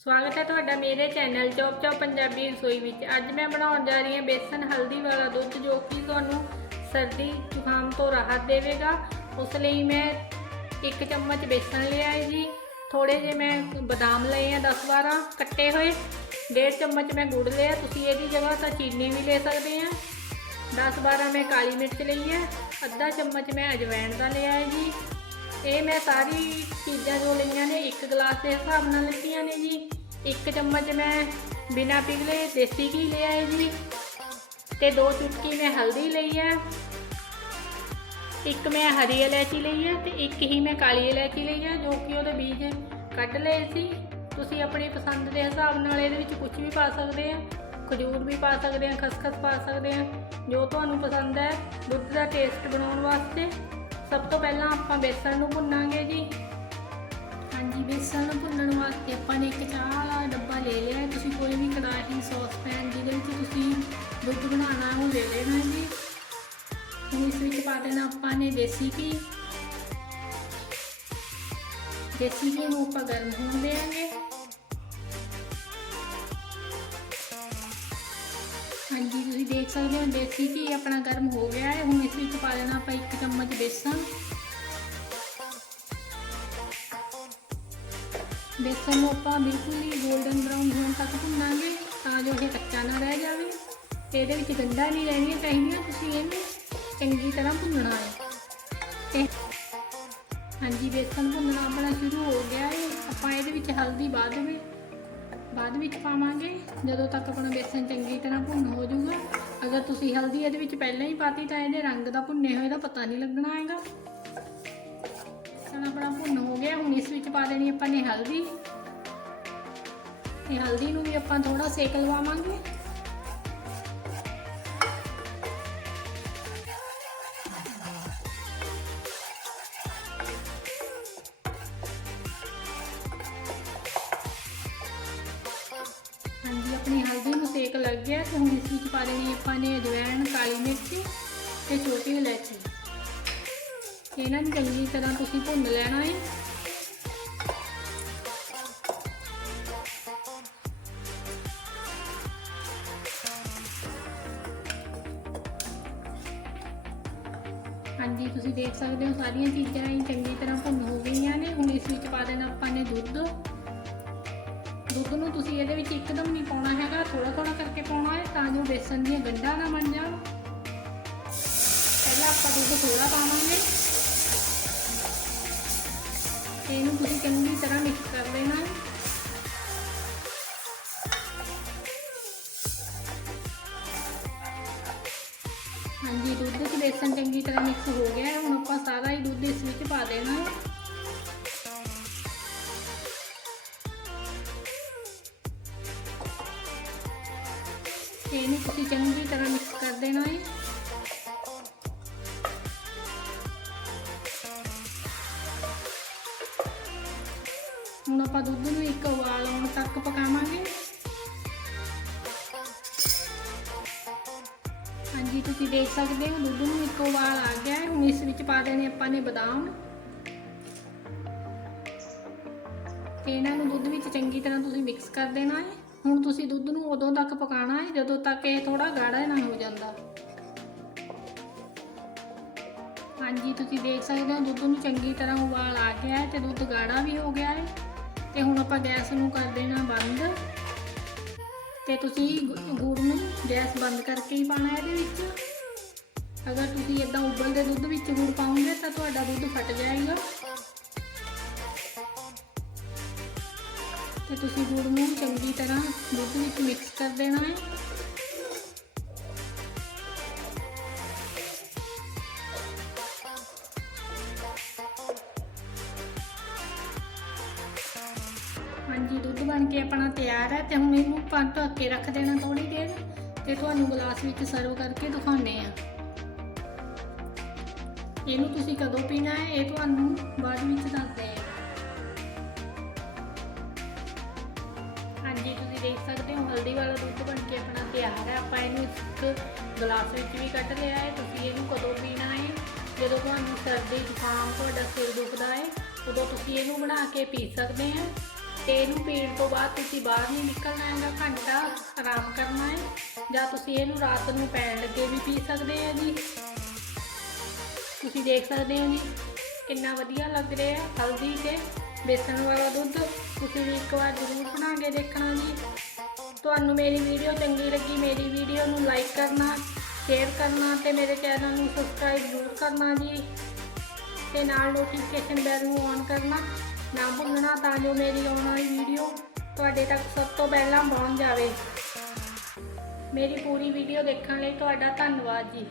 स्वागत है तुहाडा मेरे चैनल चॉप चॉप पंजाबी रसोई विच। अज मैं बनाउण जा रही हूँ बेसन हल्दी वाला दुध जो कि तुहानूं सर्दी जुकाम तो राहत देवेगा। उस लई मैं 1 चम्मच बेसन लिया है जी। थोड़े जे मैं बादाम लए हैं 10-12 कट्टे हुए। 1.5 चम्मच मैं गुड़ लिया, तुसीं इहदी जगह तो चीनी भी ले सकते हैं। 10-12 मैं काली मिर्च लई है। अद्धा चम्मच मैं अजवैन का लिया है जी। ये मैं सारी चीज़ां जो लिया ने 1 गिलास के हिसाब नाल लित्तियां ने जी। 1 चम्मच मैं बिना पिघले देसी घी लिया है जी। ते 2 चुटकी मैं हल्दी लई है। 1 मैं हरी इलायची लई है ते 1 ही मैं काली इलायची लई है जो कि उहदे बीज कढ़ लए सी। तुसीं अपनी पसंद के हिसाब नाल इहदे विच कुछ भी पा सकते हैं, खजूर भी पा सकते हैं, खसखस पा सकते हैं, जो तुहानूं पसंद है। दुध का टेस्ट बनाउण वास्ते सब तो पहला आपां बेसन नूं भुन्नांगे जी। हाँ जी, बेसन नूं भुन्नण वास्ते आपां ने 1 चाह वाला डब्बा ले लिया है। तुसीं कोई भी कड़ाही सॉसपैन जिहदे विच तुसीं दुध बनाना वो ले लेना है जी। हुण इस विच पा देना आपां ने देसी घी। देसी घी नूं आपां गर्म होण देंगे। हाँ जी, तुसीं देख सकते हो देसी घी अपना गर्म हो गया है। हुण इस विच पा देना आपां 1 चम्मच बेसन। बेसन नूं आपां बिल्कुल ही गोल्डन ब्राउन होने तक भुन्नांगे तां जो ये कच्चा ना रह जाए। इहदे विच गंढां नहीं रहणियां चाहीदियां, तुसीं इहनूं चंगी तरह भुन्नना है। हाँ जी, बेसन भुन्नना अपना शुरू हो गया है। आपां इहदे विच हल्दी बाद विच पावांगे जदों तक अपना बेसन चंगी तरह भुन्न हो जाऊगा। अगर तुसीं हल्दी इहदे विच पहलां ही पाती तां इहदे रंग दा भुन्ने होए दा पता नहीं लगना हैगा। बेसन अपना भुन्न हो गया। हुण इस विच पा देनी आपां ने हल्दी। ते हल्दी नूं भी आपां थोड़ा सेक लवावांगे। हाँ जी, अपनी हल्दी नूं सेक लग गया तो हुण इस विच पा देनी आपां ने अजवैन, काली मिर्च ते छोटी इलायची। इन्हां नूं चंगी तरह तुसीं भुन्न लेना है। हाँ जी, तुसीं देख सकते हो सारियां चीज़ां ही चंगी तरह भुन्न हो गईयां ने। हुण इस विच पा देना आपां ने दुध। दुध नूं तुसीं इहदे विच एकदम नहीं पाउणा हैगा, थोड़ा थोड़ा करके पाउणा है तां जो बेसन दीयां गंढां ना बन जाण। पहलां आपां दुध थोड़ा पावांगे। इहनूं तुसीं चंगी तरह मिक्स कर लेना है। हाँ जी, दुध च बेसन चंगी तरह मिक्स हो गया है। हुण आपां सारा ही दुध इस विच पा देना है। इहनूं तुसीं चंगी तरह मिक्स कर देना है। हुण आपां दुध नूं एक उबाल आउण तक पकावांगे। हाँ जी, तुसीं देख सकते हो दुध नूं एक उबाल आ गया है। हुण इस विच पा देने आपां ने बादाम। ते इन्हां नूं दुध विच चंगी तरह तुसीं मिक्स कर देना है। हुण तुसीं दुध नूं उदों तक पकाना है जदों तक ये थोड़ा गाढ़ा ना हो जांदा। हाँ जी, तुसीं देख सकते हो दुध नूं चंगी तरह उबाल आ गया है ते दुध गाढ़ा भी हो गया है। ते हुण आपां गैस नूं कर देना बंद। ते तुसीं गुड़ नूं गैस बंद करके ही पाना इहदे विच। अगर तुसीं इदां उबलदे दुध विच गुड़ पाओगे तां तुहाडा दुध फट जाएगा। ते तुसीं गुड़ नूं चंगी तरह दुध विच मिक्स कर देना है। हाँ जी, दुध बन के अपना तैयार है। तो हुण इहनूं आपां ढक के रख देना थोड़ी देर ते तुहानूं गिलास विच सर्व करके दिखाउने आ। इहनूं तुसीं कदों पीना है ये तुहानूं बाद विच दसदे आ। हाँ जी, तुसीं देख सकते हो हल्दी वाला दुध बन के अपना तैयार है। आपां इहनूं एक गिलास विच भी कढ़ लिया है। तुसीं इहनूं कदों पीना है जदों तुहानूं सर्दी जुकाम, तुहाडा सिर दुखदा है, उदों तुसीं इहनूं बना के पी सकदे हैं। ਤੇ ਇਹਨੂੰ ਪੀਣ ਤੋਂ ਬਾਅਦ ਤੁਸੀਂ ਬਾਹਰ ਨਹੀਂ ਨਿਕਲਣਾ ਹੈਗਾ, ਘੰਟਾ ਆਰਾਮ ਕਰਨਾ ਹੈ, ਜਾਂ ਤੁਸੀਂ ਇਹਨੂੰ ਰਾਤ ਨੂੰ ਪੈਣ ਲੱਗੇ ਵੀ ਪੀ ਸਕਦੇ ਆ ਜੀ। ਤੁਸੀਂ ਦੇਖ ਸਕਦੇ ਹੋ ਜੀ ਕਿੰਨਾ ਵਧੀਆ ਲੱਗ ਰਿਹਾ ਹੈ ਹਲਦੀ ਤੇ ਬੇਸਣ ਵਾਲਾ ਦੁੱਧ। ਤੁਸੀਂ ਵੀ ਇੱਕ ਵਾਰ ਜ਼ਰੂਰ ਬਣਾ ਕੇ ਦੇਖਣਾ ਜੀ। ਤੁਹਾਨੂੰ ਮੇਰੀ ਵੀਡੀਓ ਚੰਗੀ ਲੱਗੀ, ਮੇਰੀ ਵੀਡੀਓ ਨੂੰ ਲਾਈਕ ਕਰਨਾ, ਸ਼ੇਅਰ ਕਰਨਾ ਤੇ ਮੇਰੇ ਚੈਨਲ ਨੂੰ ਸਬਸਕ੍ਰਾਈਬ ਜ਼ਰੂਰ ਕਰਨਾ ਜੀ, ਤੇ ਨਾਲ ਨੋਟੀਫਿਕੇਸ਼ਨ ਬੈਲ ਨੂੰ ਔਨ ਕਰਨਾ ਨਾ ਭੁੱਲਣਾ, ਤਾਂ ਜੋ ਮੇਰੀ ਆਉਣ ਵਾਲੀ ਵੀਡੀਓ ਤੁਹਾਡੇ ਤੱਕ ਸਭ ਤੋਂ ਪਹਿਲਾਂ ਪਹੁੰਚ ਜਾਵੇ। ਮੇਰੀ ਪੂਰੀ ਵੀਡੀਓ ਦੇਖਣ ਲਈ ਤੁਹਾਡਾ ਧੰਨਵਾਦ ਜੀ।